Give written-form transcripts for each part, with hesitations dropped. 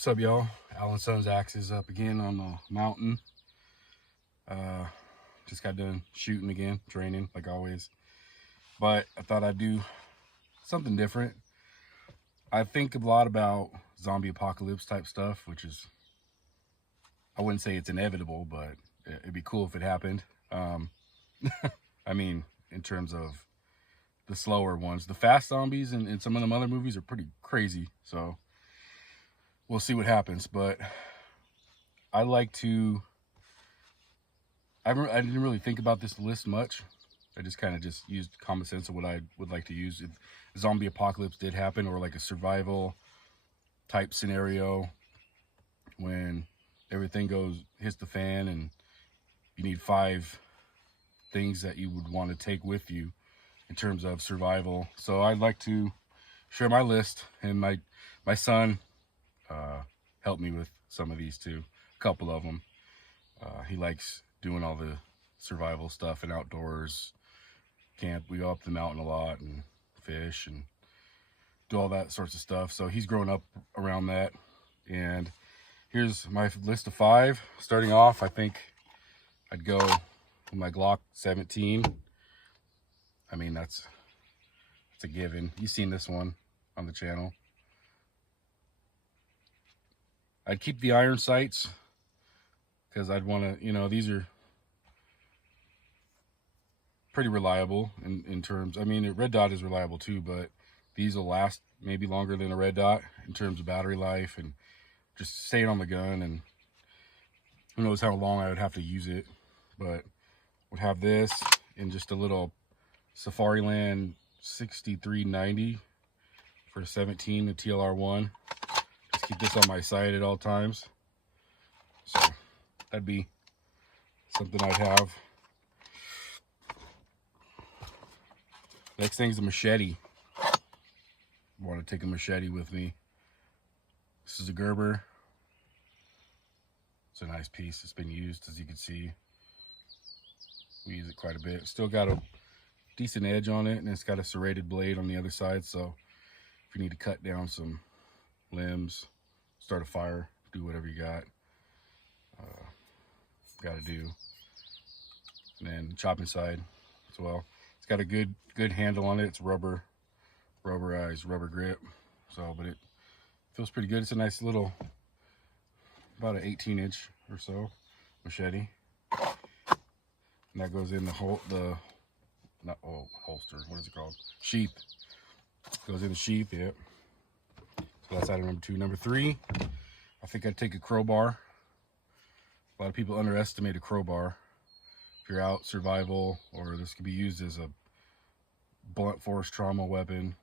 What's up, y'all? Alan Sun's axe is up again on the mountain. Just got done shooting again, training like always. But I thought I'd do something different. I think a lot about zombie apocalypse type stuff, which is, I wouldn't say it's inevitable, but it'd be cool if it happened. I mean, in terms of the slower ones, the fast zombies and some of them other movies are pretty crazy. So we'll see what happens. But I like to. I didn't really think about this list much. I just kind of just used common sense of what I would like to use if zombie apocalypse did happen, or like a survival type scenario when everything hits the fan and you need 5 things that you would want to take with you in terms of survival. So I'd like to share my list, and my son helped me with some of these too, a couple of them. He likes doing all the survival stuff and outdoors camp. We go up the mountain a lot and fish and do all that sorts of stuff. So he's grown up around that. And here's my list of 5. Starting off, I think I'd go with my Glock 17. I mean, that's a given. You've seen this one on the channel. I'd keep the iron sights because I'd want to, these are pretty reliable in terms. I mean, a red dot is reliable too, but these will last maybe longer than a red dot in terms of battery life and just staying on the gun. And who knows how long I would have to use it, but would have this in just a little Safariland 6390 for 17, the TLR1. Just keep this on my side at all times. So that'd be something I'd have. Next thing is a machete. I want to take a machete with me. This is a Gerber. It's a nice piece. It's been used, as you can see. We use it quite a bit. Still got a decent edge on it, and it's got a serrated blade on the other side. So if you need to cut down some limbs, start a fire, do whatever you got to do. And then chopping side as well. It's got a good handle on it. It's rubberized rubber grip. So, but it feels pretty good. It's a nice little, about an 18-inch or so machete. And that goes in the holster. What is it called? Sheath. Goes in the sheath. Yep. So that's item number 2. Number 3, I think I'd take a crowbar. A lot of people underestimate a crowbar. If you're out survival, or this could be used as a blunt force trauma weapon,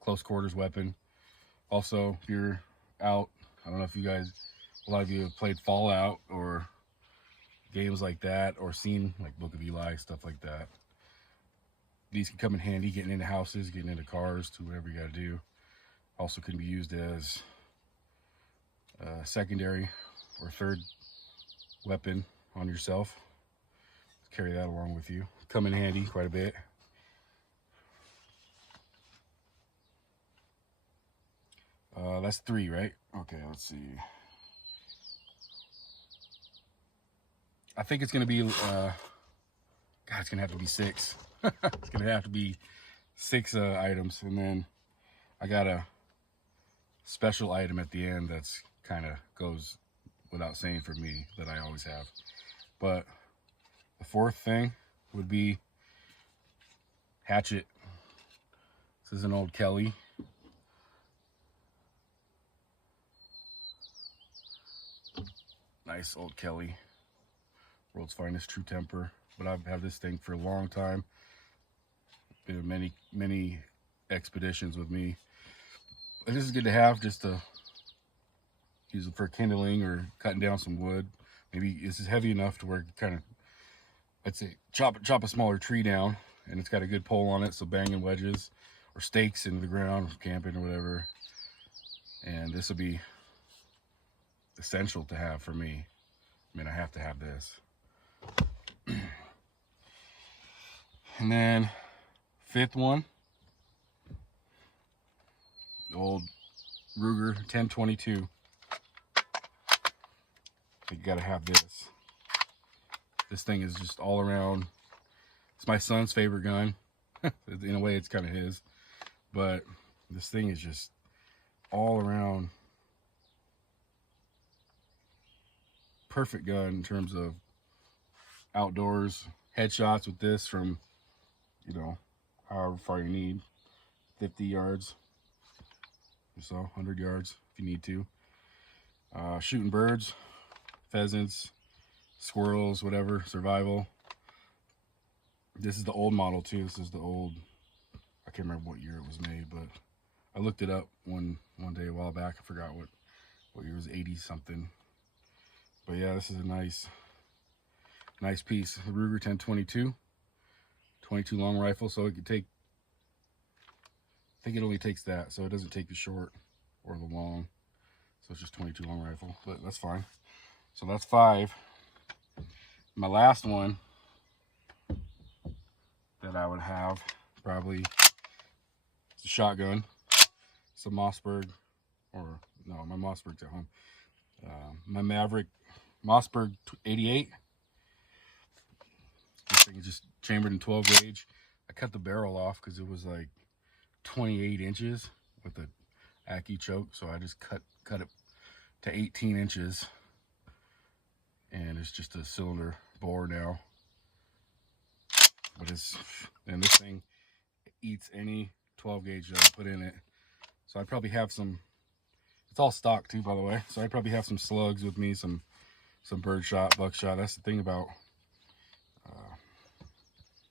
close quarters weapon. Also, if you're out, I don't know if a lot of you have played Fallout or games like that, or seen like Book of Eli, stuff like that. These can come in handy getting into houses, getting into cars, to whatever you got to do. Also can be used as a secondary or third weapon on yourself. Carry that along with you. Come in handy quite a bit. That's 3, right? Okay, let's see. I think it's gonna be God, it's gonna have to be 6. It's gonna have to be 6 items. And then I got a special item at the end that's kind of goes without saying for me, that I always have. But the 4th thing would be hatchet. This is an old Kelly. Nice old Kelly. World's finest true temper. But I've had this thing for a long time. Been in many expeditions with me. And this is good to have, just to use it for kindling or cutting down some wood. Maybe this is heavy enough to where it kind of, let's say, chop a smaller tree down, and it's got a good pole on it, so banging wedges or stakes into the ground, camping or whatever. And this will be essential to have for me. I mean, I have to have this. And then 5th one, the old Ruger 10/22. You gotta have this. This thing is just all around. It's my son's favorite gun. In a way, it's kind of his. But this thing is just all around perfect gun in terms of outdoors. Headshots with this from, you know, however far you need. 50 yards or so, 100 yards if you need to. Shooting birds, pheasants, squirrels, whatever, survival. This is the old model too. This is the old, I can't remember what year it was made, but I looked it up one day a while back. I forgot what year it was, 80 something. But yeah, this is a nice piece. The Ruger 10/22, 22 long rifle, so it could take, I think it only takes that, so it doesn't take the short or the long. So it's just 22 long rifle, but that's fine. So that's 5. My last one that I would have probably is a shotgun. It's a Mossberg, or no, my Mossberg's at home. My Maverick Mossberg 88. This thing is just chambered in 12 gauge. I cut the barrel off because it was like 28 inches with the Aki choke, so I just cut it to 18 inches, and it's just a cylinder bore now. But this thing eats any 12 gauge that I put in it. So I'd probably have some, it's all stock too, by the way, so I'd probably have some slugs with me, some birdshot, buckshot. That's the thing about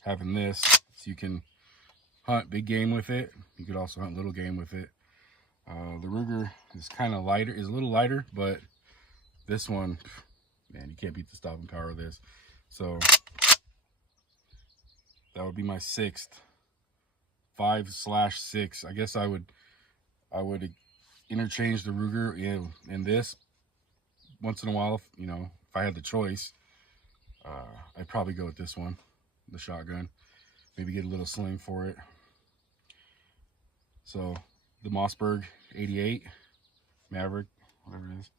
having this, so you can hunt big game with it. You could also hunt little game with it. The Ruger is kind of lighter, is a little lighter, but this one, man, you can't beat the stopping power of this. So that would be my 6th, 5/6. I guess I would interchange the Ruger in this once in a while. You know, if I had the choice, I'd probably go with this one, the shotgun. Maybe get a little sling for it. So the Mossberg 88, Maverick, whatever it is.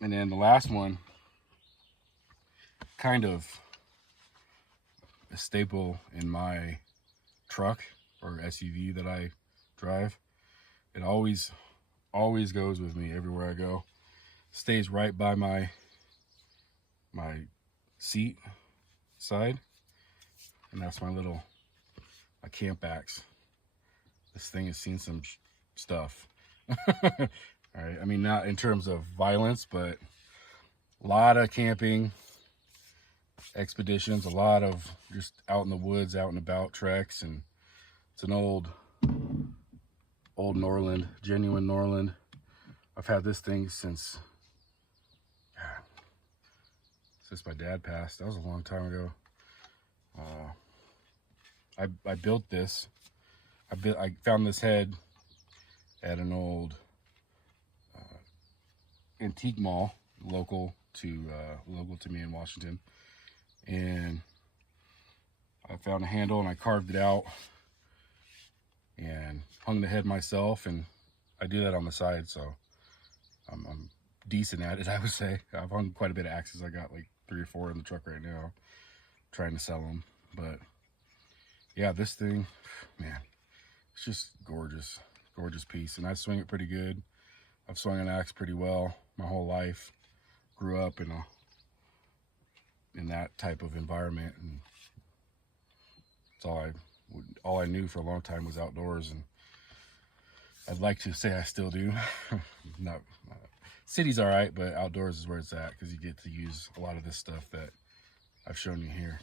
And then the last one, kind of a staple in my truck or SUV that I drive. It always goes with me everywhere I go. Stays right by my seat side, and that's my camp axe. This thing has seen some stuff. All right, I mean, not in terms of violence, but a lot of camping expeditions, a lot of just out in the woods, out and about treks, and it's an old Norland, genuine Norland. I've had this thing since my dad passed. That was a long time ago. I built this. I found this head at an old antique mall local to me in Washington, and I found a handle and I carved it out and hung the head myself, and I do that on the side, so I'm decent at it, I would say. I've hung quite a bit of axes. I got like 3 or 4 in the truck right now, trying to sell them. But yeah, this thing, man, it's just gorgeous piece, and I swing it pretty good. I've swung an axe pretty well my whole life. Grew up in that type of environment, and it's all I knew for a long time was outdoors, and I'd like to say I still do. Not city's all right, but outdoors is where it's at, because you get to use a lot of this stuff that I've shown you here.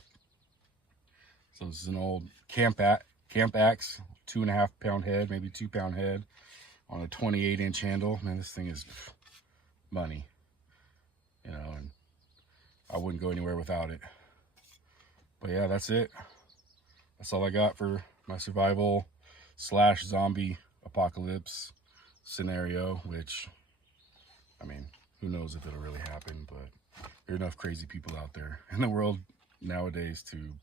So this is an old camp axe, 2.5 pound head, maybe 2 pound head on a 28-inch handle. Man, this thing is money, you know, and I wouldn't go anywhere without it. But yeah, that's it. That's all I got for my survival / zombie apocalypse scenario, which, I mean, who knows if it'll really happen, but there are enough crazy people out there in the world nowadays to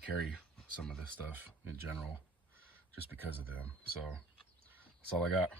carry some of this stuff in general, just because of them. So That's all I got.